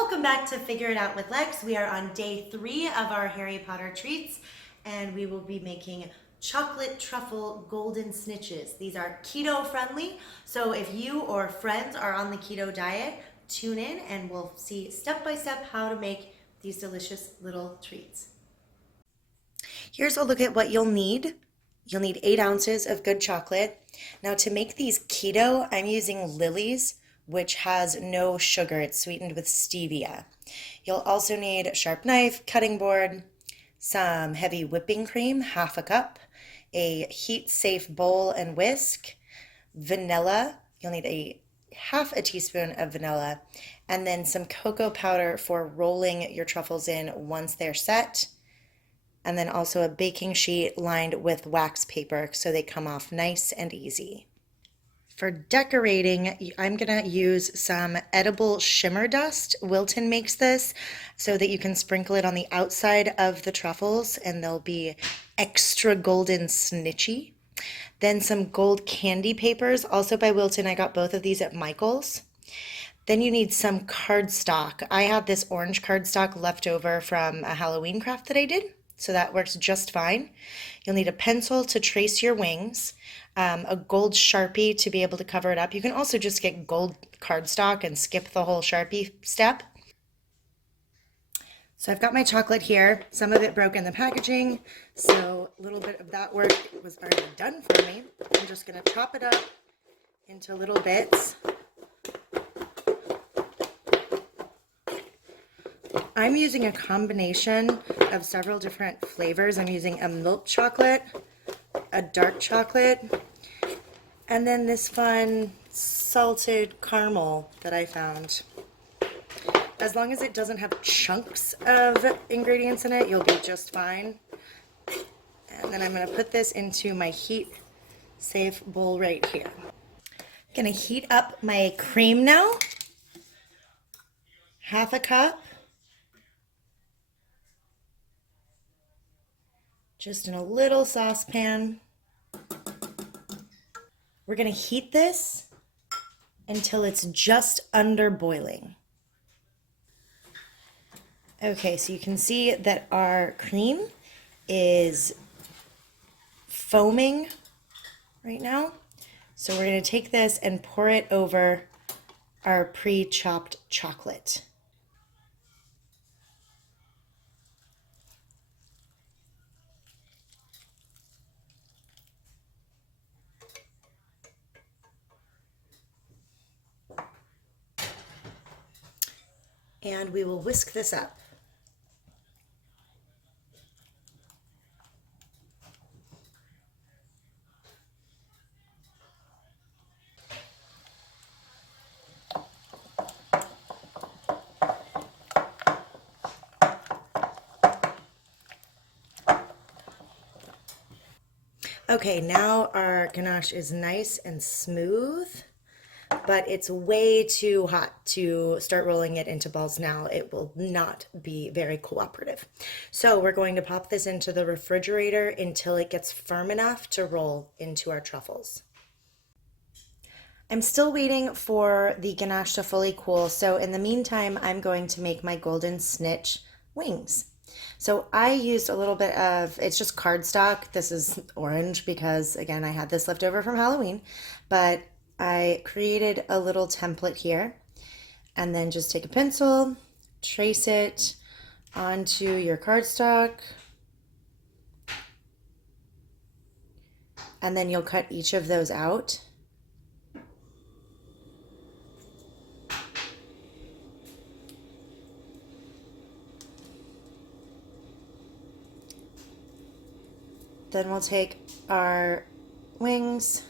Welcome back to Figure It Out with Lex. We are on day 3 of our Harry Potter treats, and we will be making chocolate truffle golden snitches. These are keto friendly, so if you or friends are on the keto diet, tune in and we'll see step by step how to make these delicious little treats. Here's a look at what you'll need. You'll need 8 ounces of good chocolate. Now to make these keto, I'm using Lily's, which has no sugar. It's sweetened with stevia. You'll also need a sharp knife, cutting board, some heavy whipping cream, half a cup, a heat-safe bowl and whisk, vanilla. You'll need a half a teaspoon of vanilla, and then some cocoa powder for rolling your truffles in once they're set, and then also a baking sheet lined with wax paper so they come off nice and easy. For decorating, I'm gonna use some edible shimmer dust. Wilton makes this so that you can sprinkle it on the outside of the truffles and they'll be extra golden snitchy. Then some gold candy papers, also by Wilton. I got both of these at Michael's. Then you need some cardstock. I have this orange cardstock left over from a Halloween craft that I did, so that works just fine. You'll need a pencil to trace your wings, a gold Sharpie to be able to cover it up. You can also just get gold cardstock and skip the whole Sharpie step. So I've got my chocolate here. Some of it broke in the packaging, so a little bit of that work was already done for me. I'm just gonna chop it up into little bits. I'm using a combination of several different flavors. I'm using a milk chocolate, a dark chocolate, and then this fun salted caramel that I found. As long as it doesn't have chunks of ingredients in it, you'll be just fine. And then I'm going to put this into my heat-safe bowl right here. I'm going to heat up my cream now. Half a cup. Just in a little saucepan. We're going to heat this until it's just under boiling. Okay, so you can see that our cream is foaming right now. So we're going to take this and pour it over our pre-chopped chocolate. And we will whisk this up. Okay, now our ganache is nice and smooth, but it's way too hot to start rolling it into balls now. It will not be very cooperative. So we're going to pop this into the refrigerator until it gets firm enough to roll into our truffles. I'm still waiting for the ganache to fully cool, so in the meantime, I'm going to make my golden snitch wings. So I used a little bit of, it's just cardstock. This is orange because, again, I had this left over from Halloween, but I created a little template here, and then just take a pencil, trace it onto your cardstock, and then you'll cut each of those out. Then we'll take our wings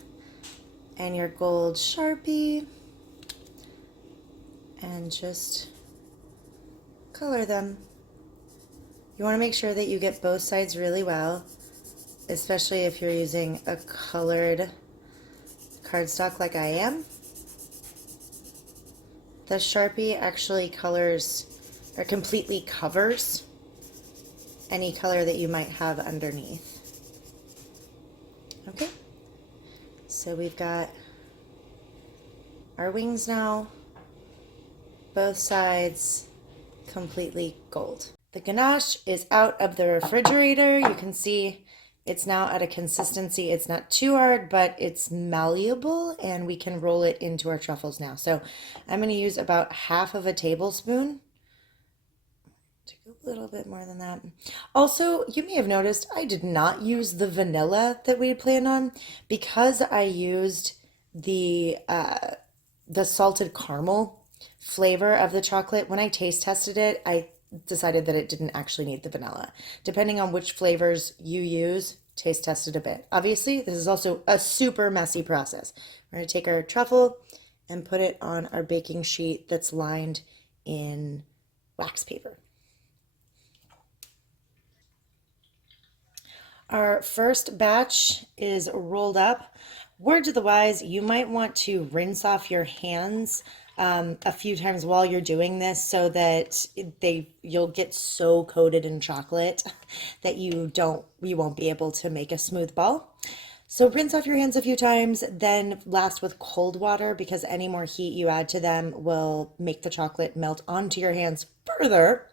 and your gold Sharpie and just color them. You want to make sure that you get both sides really well, especially if you're using a colored cardstock like I am. The Sharpie actually colors or completely covers any color that you might have underneath. Okay, so we've got our wings now, both sides completely gold. The ganache is out of the refrigerator. You can see it's now at a consistency. It's not too hard, but it's malleable, and we can roll it into our truffles now. So I'm going to use about half of a tablespoon. Take a little bit more than that. Also, you may have noticed I did not use the vanilla that we had planned on because I used the salted caramel flavor of the chocolate. When I taste tested it, I decided that it didn't actually need the vanilla. Depending on which flavors you use, taste test it a bit. Obviously, this is also a super messy process. We're going to take our truffle and put it on our baking sheet that's lined in wax paper. Our first batch is rolled up. Word to the wise, you might want to rinse off your hands a few times while you're doing this so that you'll get so coated in chocolate that you won't be able to make a smooth ball. So rinse off your hands a few times, then last with cold water because any more heat you add to them will make the chocolate melt onto your hands further.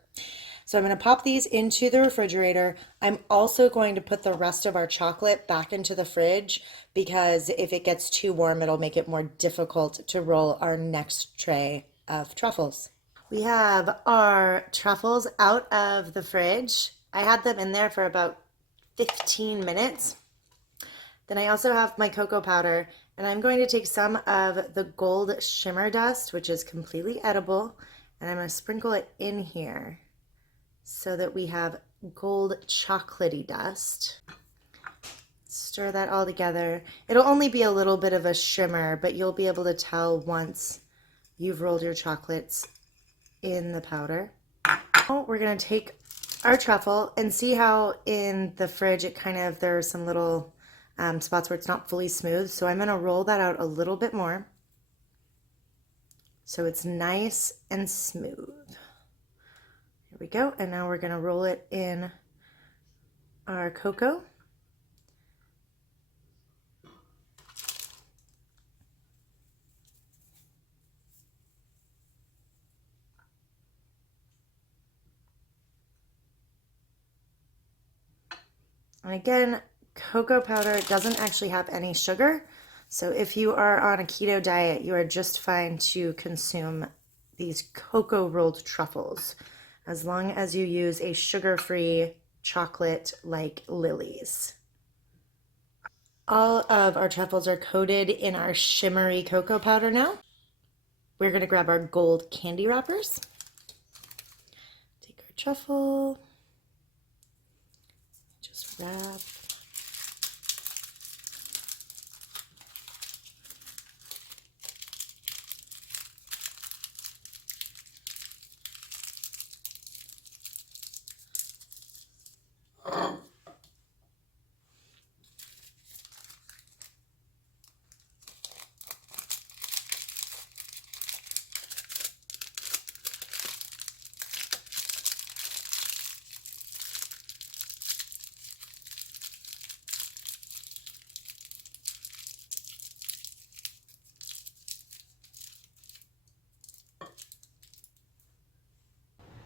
So I'm going to pop these into the refrigerator. I'm also going to put the rest of our chocolate back into the fridge because if it gets too warm, it'll make it more difficult to roll our next tray of truffles. We have our truffles out of the fridge. I had them in there for about 15 minutes. Then I also have my cocoa powder, and I'm going to take some of the gold shimmer dust, which is completely edible, and I'm going to sprinkle it in here so that we have gold chocolatey dust. Stir that all together. It'll only be a little bit of a shimmer, but you'll be able to tell once you've rolled your chocolates in the powder. Now we're going to take our truffle and see how in the fridge there are some little spots where it's not fully smooth. So I'm going to roll that out a little bit more so it's nice and smooth. Here we go. And now we're going to roll it in our cocoa. And again, cocoa powder doesn't actually have any sugar. So if you are on a keto diet, you are just fine to consume these cocoa rolled truffles, as long as you use a sugar-free chocolate like Lily's. All of our truffles are coated in our shimmery cocoa powder now. We're going to grab our gold candy wrappers. Take our truffle, just wrap.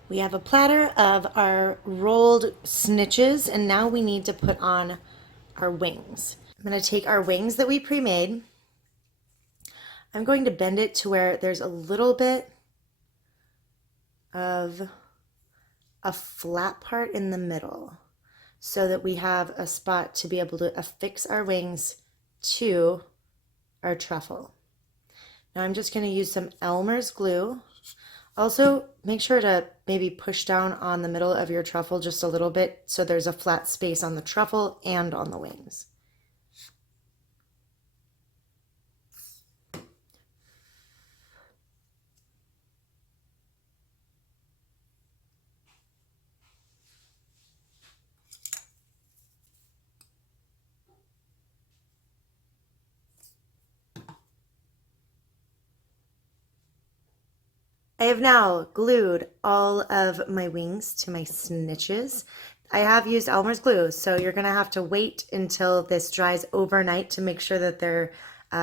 We have a platter of our rolled snitches, and now we need to put on our wings. I'm going to take our wings that we pre-made. I'm going to bend it to where there's a little bit of a flat part in the middle so that we have a spot to be able to affix our wings to our truffle. Now I'm just going to use some Elmer's glue. Also, make sure to maybe push down on the middle of your truffle just a little bit so there's a flat space on the truffle and on the wings. I have now glued all of my wings to my snitches. I have used Elmer's glue, so you're gonna have to wait until this dries overnight to make sure that they're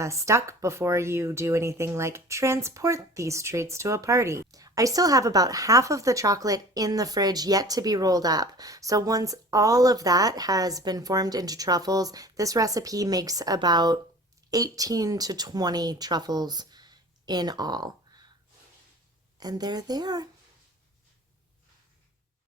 stuck before you do anything like transport these treats to a party. I still have about half of the chocolate in the fridge yet to be rolled up. So once all of that has been formed into truffles, this recipe makes about 18 to 20 truffles in all. And there they are.